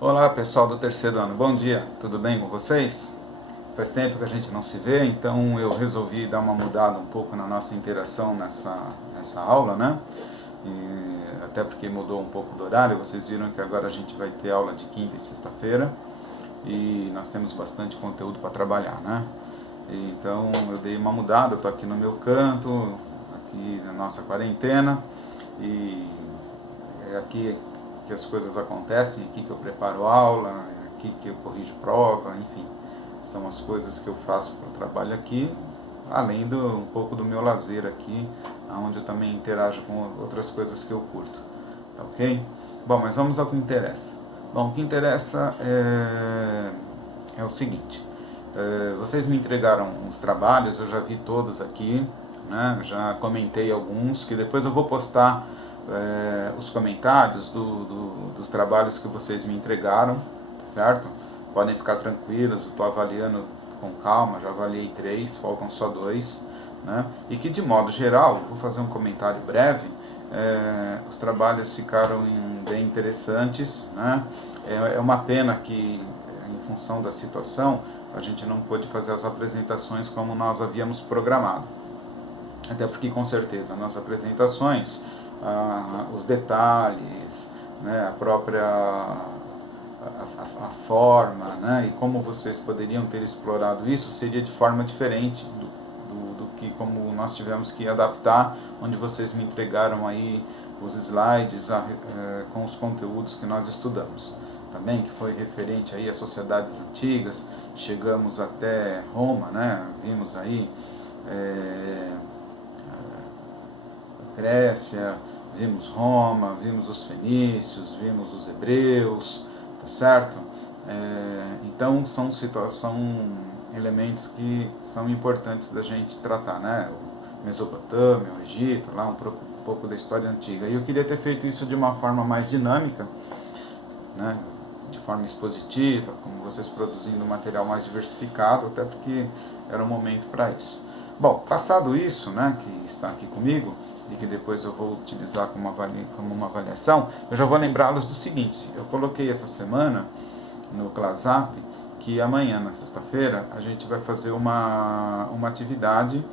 Olá pessoal do terceiro ano, bom dia, tudo bem com vocês? Faz tempo que a gente não se vê, então eu resolvi dar uma mudada um pouco na nossa interação nessa aula, né? Até porque mudou um pouco do horário, vocês viram que agora a gente vai ter aula de quinta e sexta-feira e nós temos bastante conteúdo para trabalhar, né? Então eu dei uma mudada, estou aqui no meu canto, aqui na nossa quarentena e é aqui que as coisas acontecem, aqui que eu preparo aula, é aqui que eu corrijo prova, enfim. São as coisas que eu faço para o trabalho aqui, além um pouco do meu lazer aqui, onde eu também interajo com outras coisas que eu curto. Tá ok? Bom, mas vamos ao que interessa. Bom, o que interessa é o seguinte. Vocês me entregaram uns trabalhos, eu já vi todos aqui, né? Já comentei alguns, que depois eu vou postar os comentários dos trabalhos que vocês me entregaram, tá certo? Podem ficar tranquilos, eu estou avaliando com calma, já avaliei 3, faltam só 2, né? E que de modo geral, vou fazer um comentário breve, os trabalhos ficaram bem interessantes, né? É uma pena que, em função da situação, a gente não pôde fazer as apresentações como nós havíamos programado. Até porque, com certeza, nas apresentações, os detalhes, né, a própria a forma, né, e como vocês poderiam ter explorado isso seria de forma diferente do que como nós tivemos que adaptar, onde vocês me entregaram aí os slides com os conteúdos que nós estudamos. Também que foi referente aí às sociedades antigas, chegamos até Roma, né, vimos aí Grécia, vimos Roma, vimos os fenícios, vimos os hebreus, tá certo? Então são elementos que são importantes da gente tratar, né? O Mesopotâmia, o Egito, lá um pouco da história antiga. E eu queria ter feito isso de uma forma mais dinâmica, né? De forma expositiva, como vocês produzindo material mais diversificado, até porque era o momento para isso. Bom, passado isso, né, que está aqui comigo, e que depois eu vou utilizar como uma avaliação, eu já vou lembrá-los do seguinte: eu coloquei essa semana no ClassUp que amanhã, na sexta-feira, a gente vai fazer uma atividade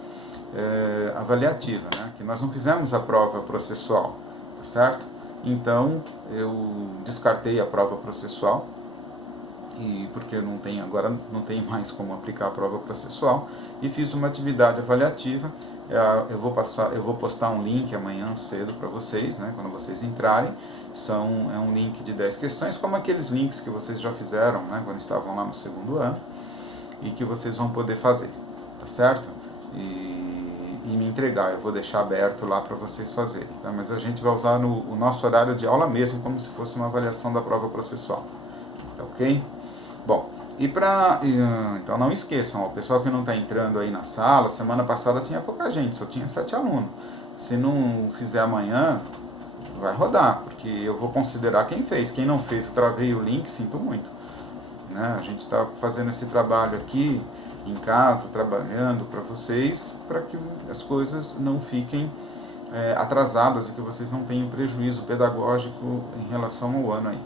avaliativa, né? Que nós não fizemos a prova processual, tá certo? Então eu descartei a prova processual e porque agora não tem mais como aplicar a prova processual e fiz uma atividade avaliativa. Eu vou postar um link amanhã cedo para vocês, né, quando vocês entrarem. É um link de 10 questões, como aqueles links que vocês já fizeram, né, quando estavam lá no segundo ano, e que vocês vão poder fazer, tá certo? E me entregar, eu vou deixar aberto lá para vocês fazerem, tá? Mas a gente vai usar o nosso horário de aula mesmo, como se fosse uma avaliação da prova processual, tá ok? Bom, então não esqueçam, ó, o pessoal que não está entrando aí na sala, semana passada tinha pouca gente, só tinha 7 alunos. Se não fizer amanhã, vai rodar, porque eu vou considerar quem fez. Quem não fez, eu travei o link, sinto muito, né? A gente está fazendo esse trabalho aqui em casa, trabalhando para vocês, para que as coisas não fiquem atrasadas e que vocês não tenham prejuízo pedagógico em relação ao ano aí,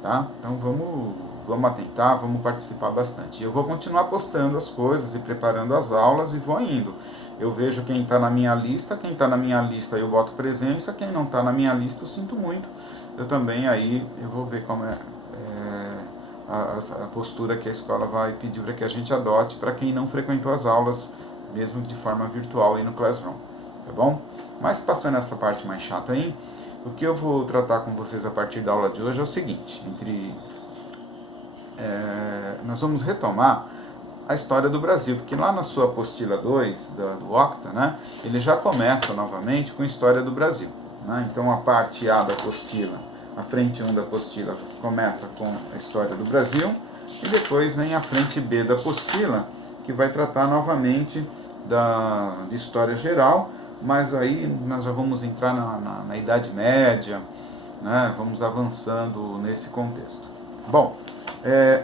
tá? Então vamos atentar, vamos participar bastante. Eu vou continuar postando as coisas e preparando as aulas e vou indo. Eu vejo quem está na minha lista, eu boto presença, quem não está na minha lista eu sinto muito. Eu também aí, eu vou ver como a postura que a escola vai pedir para que a gente adote para quem não frequentou as aulas, mesmo de forma virtual aí no Classroom, tá bom? Mas passando essa parte mais chata aí, o que eu vou tratar com vocês a partir da aula de hoje é o seguinte: nós vamos retomar a história do Brasil, porque lá na sua apostila 2 do Octa, né, ele já começa novamente com a história do Brasil, né? Então a parte A da apostila, a frente 1 da apostila começa com a história do Brasil e depois vem a frente B da apostila, que vai tratar novamente de história geral, mas aí nós já vamos entrar na Idade Média, né? Vamos avançando nesse contexto. Bom,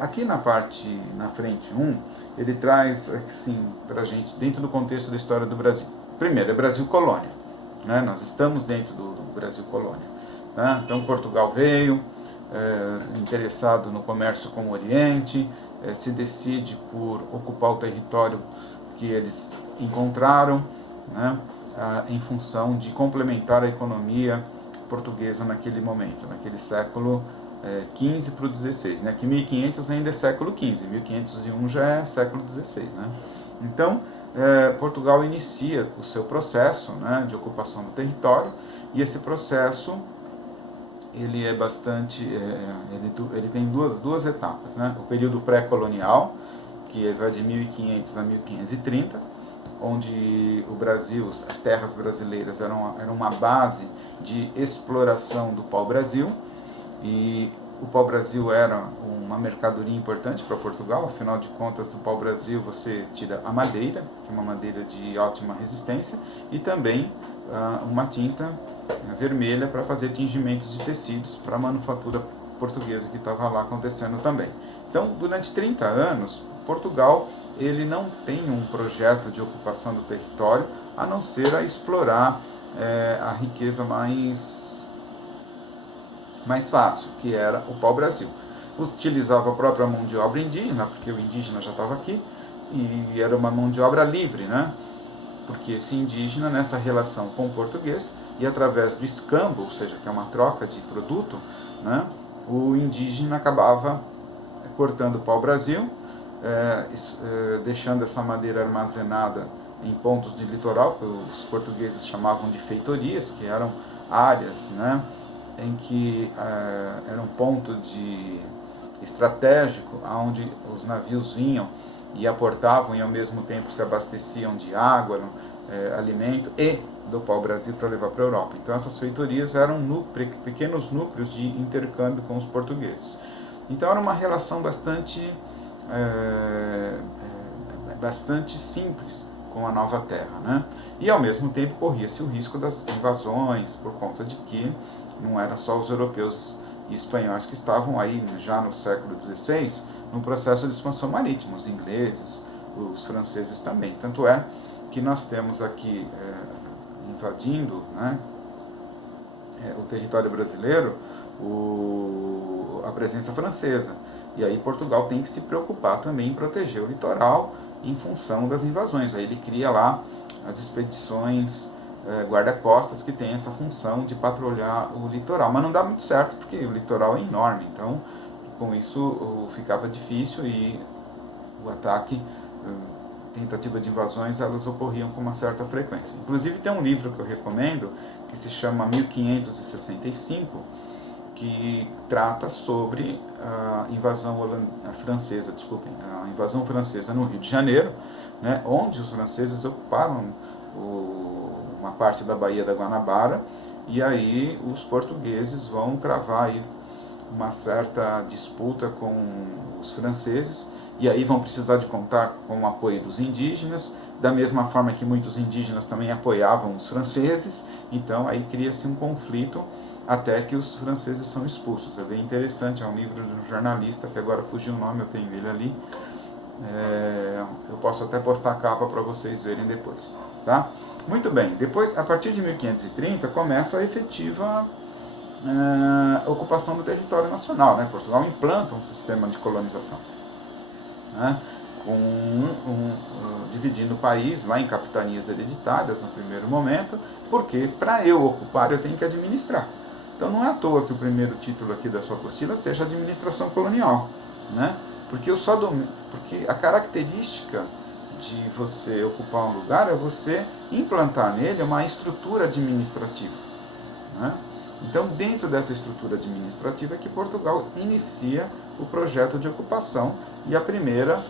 aqui na frente 1, ele traz, assim, para a gente, dentro do contexto da história do Brasil. Primeiro, é Brasil Colônia, né? Nós estamos dentro do Brasil Colônia, né? Então, Portugal veio, interessado no comércio com o Oriente, se decide por ocupar o território que eles encontraram, né, em função de complementar a economia portuguesa naquele momento, naquele século XV para o XVI, né, que 1500 ainda é século XV, 1501 já é século XVI, né. Então, Portugal inicia o seu processo, né, de ocupação do território, e esse processo ele é bastante, ele tem duas etapas, né? O período pré-colonial, que vai de 1500 a 1530, onde o Brasil, as terras brasileiras eram uma base de exploração do pau-brasil, e o pau-brasil era uma mercadoria importante para Portugal. Afinal de contas, do pau-brasil você tira a madeira, que é uma madeira de ótima resistência, e também uma tinta vermelha para fazer tingimentos de tecidos para a manufatura portuguesa que estava lá acontecendo também. Então, durante 30 anos, Portugal ele não tem um projeto de ocupação do território, a não ser a explorar a riqueza mais fácil, que era o pau-brasil. Utilizava a própria mão de obra indígena, porque o indígena já estava aqui, e era uma mão de obra livre, né? Porque esse indígena, nessa relação com o português, e através do escambo, ou seja, que é uma troca de produto, né, o indígena acabava cortando o pau-brasil, deixando essa madeira armazenada em pontos de litoral, que os portugueses chamavam de feitorias, que eram áreas, né, em que era um ponto de estratégico, onde os navios vinham e aportavam e ao mesmo tempo se abasteciam de água, alimento e do pau-brasil para levar para a Europa. Então essas feitorias eram pequenos núcleos de intercâmbio com os portugueses. Então era uma relação bastante simples com a nova terra, né? E ao mesmo tempo corria-se o risco das invasões, por conta de que não eram só os europeus e espanhóis que estavam aí já no século XVI no processo de expansão marítima, os ingleses, os franceses também. Tanto é que nós temos aqui invadindo, né, o território brasileiro a presença francesa. E aí Portugal tem que se preocupar também em proteger o litoral em função das invasões. Aí ele cria lá as expedições guarda-costas que tem essa função de patrulhar o litoral. Mas não dá muito certo porque o litoral é enorme, então com isso ficava difícil e o ataque, tentativa de invasões, elas ocorriam com uma certa frequência. Inclusive tem um livro que eu recomendo que se chama 1565, que trata sobre a invasão francesa, a invasão francesa no Rio de Janeiro, né, onde os franceses ocuparam uma parte da Baía da Guanabara, e aí os portugueses vão travar aí uma certa disputa com os franceses, e aí vão precisar de contar com o apoio dos indígenas, da mesma forma que muitos indígenas também apoiavam os franceses. Então aí cria-se um conflito até que os franceses são expulsos. É bem interessante, é um livro de um jornalista, que agora fugiu o nome, eu tenho ele ali. Eu posso até postar a capa para vocês verem depois. Tá? Muito bem, depois, a partir de 1530, começa a efetiva ocupação do território nacional, né? Portugal implanta um sistema de colonização, né? Dividindo o país lá em capitanias hereditárias no primeiro momento, porque para eu ocupar eu tenho que administrar. Então não é à toa que o primeiro título aqui da sua apostila seja administração colonial, né? Porque porque a característica de você ocupar um lugar é você implantar nele uma estrutura administrativa, né? Então, dentro dessa estrutura administrativa é que Portugal inicia o projeto de ocupação, e a primeira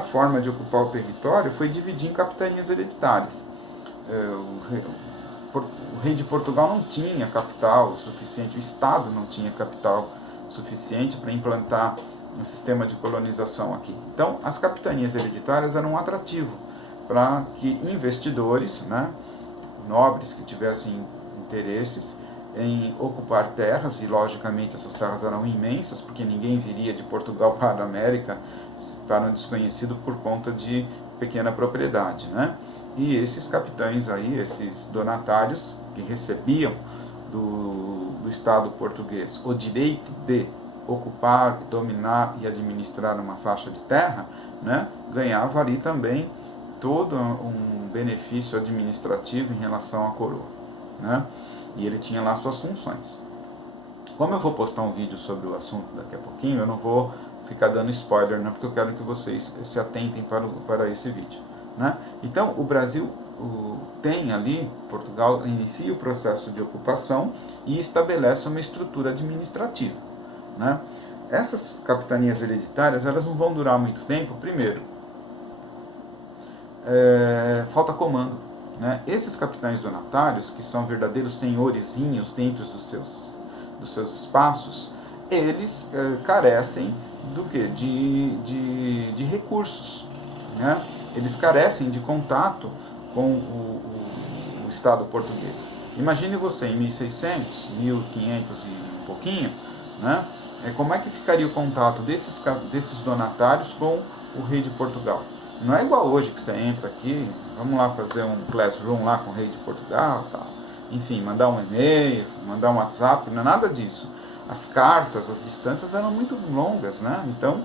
forma de ocupar o território foi dividir em capitanias hereditárias. O rei de Portugal não tinha capital suficiente, o Estado não tinha capital suficiente para implantar um sistema de colonização aqui. Então, as capitanias hereditárias eram um atrativo para que investidores, né, nobres que tivessem interesses em ocupar terras, e logicamente essas terras eram imensas, porque ninguém viria de Portugal para a América, para um desconhecido, por conta de pequena propriedade, né? E esses capitães aí, esses donatários que recebiam do Estado português o direito de ocupar, dominar e administrar uma faixa de terra, né, ganhava ali também todo um benefício administrativo em relação à coroa, né, e ele tinha lá suas funções. Como eu vou postar um vídeo sobre o assunto daqui a pouquinho, eu não vou ficar dando spoiler, né, porque eu quero que vocês se atentem para esse vídeo, né. Então, o Brasil tem ali, Portugal inicia o processo de ocupação e estabelece uma estrutura administrativa, né. Essas capitanias hereditárias, elas não vão durar muito tempo. Primeiro, falta comando, né. Esses capitães donatários, que são verdadeiros senhorezinhos dentro dos seus espaços, eles carecem do quê? De recursos, né? Eles carecem de contato com o Estado português. Imagine você em 1600, 1500 e um pouquinho, né? Como é que ficaria o contato desses donatários com o rei de Portugal? Não é igual hoje que você entra aqui, vamos lá fazer um classroom lá com o rei de Portugal, tal. Enfim, mandar um e-mail, mandar um WhatsApp, não é nada disso. As cartas, as distâncias eram muito longas, né? Então,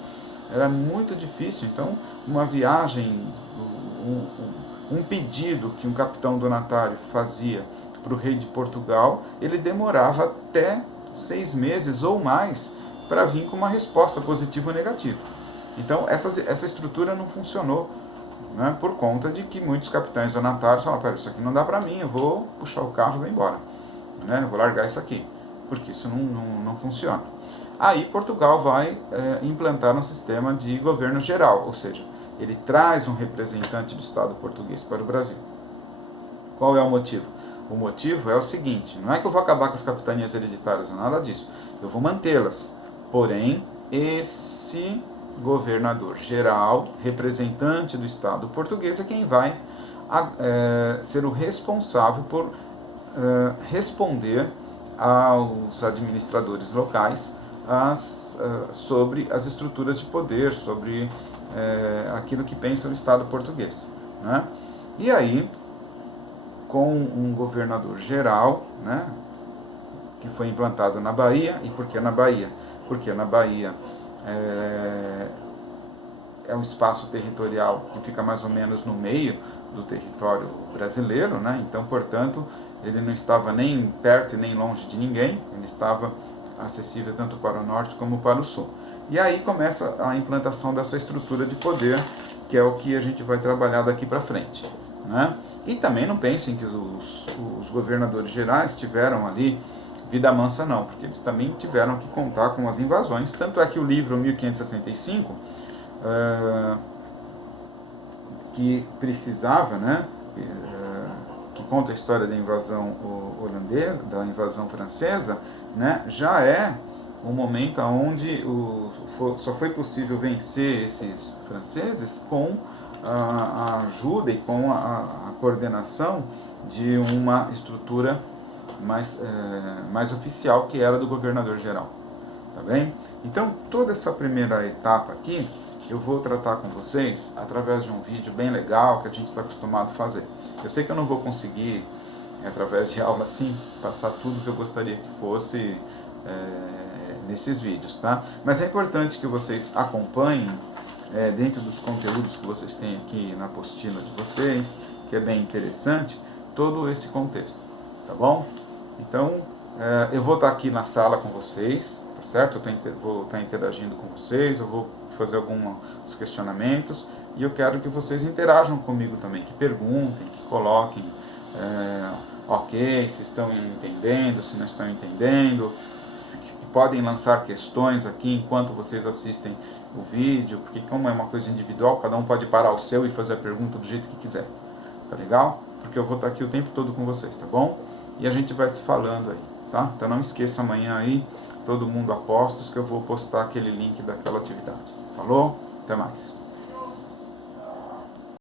era muito difícil. Então, uma viagem, um pedido que um capitão donatário fazia para o rei de Portugal, ele demorava até 6 meses ou mais para vir com uma resposta positiva ou negativa. Então, essa estrutura não funcionou, né, por conta de que muitos capitães donatários falaram: pera, isso aqui não dá para mim, eu vou puxar o carro e vou embora, né, eu vou largar isso aqui, porque isso não funciona. Aí Portugal vai implantar um sistema de governo geral, ou seja, ele traz um representante do Estado português para o Brasil. Qual é o motivo? O motivo é o seguinte: não é que eu vou acabar com as capitanias hereditárias, não é nada disso, eu vou mantê-las, porém esse governador geral, representante do Estado português, é quem vai ser o responsável por responder aos administradores locais sobre as estruturas de poder, sobre aquilo que pensa o Estado português, né? E aí, com um governador geral, né, que foi implantado na Bahia. E por que na Bahia? Porque na Bahia é um espaço territorial que fica mais ou menos no meio do território brasileiro, né? Então, portanto, ele não estava nem perto e nem longe de ninguém, ele estava acessível tanto para o norte como para o sul. E aí começa a implantação dessa estrutura de poder, que é o que a gente vai trabalhar daqui para frente, né? E também não pensem que os governadores gerais tiveram ali vida mansa, não, porque eles também tiveram que contar com as invasões. Tanto é que o livro 1565, que precisava, né, que conta a história da invasão holandesa, da invasão francesa, né, já é um momento onde só foi possível vencer esses franceses com a ajuda e com a coordenação de uma estrutura mais oficial, que era do governador geral, tá bem? Então, toda essa primeira etapa aqui, eu vou tratar com vocês através de um vídeo bem legal que a gente está acostumado a fazer. Eu sei que eu não vou conseguir, através de aula assim, passar tudo que eu gostaria que fosse nesses vídeos, tá? Mas é importante que vocês acompanhem dentro dos conteúdos que vocês têm aqui na apostila de vocês, que é bem interessante, todo esse contexto, tá bom? Então, eu vou estar aqui na sala com vocês, tá certo? Eu vou estar interagindo com vocês, eu vou fazer alguns questionamentos, e eu quero que vocês interajam comigo também, que perguntem, que coloquem, ok, se estão entendendo, se não estão entendendo, podem lançar questões aqui enquanto vocês assistem o vídeo, porque como é uma coisa individual, cada um pode parar o seu e fazer a pergunta do jeito que quiser, tá legal? Porque eu vou estar aqui o tempo todo com vocês, tá bom? E a gente vai se falando aí, tá? Então não esqueça amanhã aí, todo mundo a postos, que eu vou postar aquele link daquela atividade. Falou? Até mais.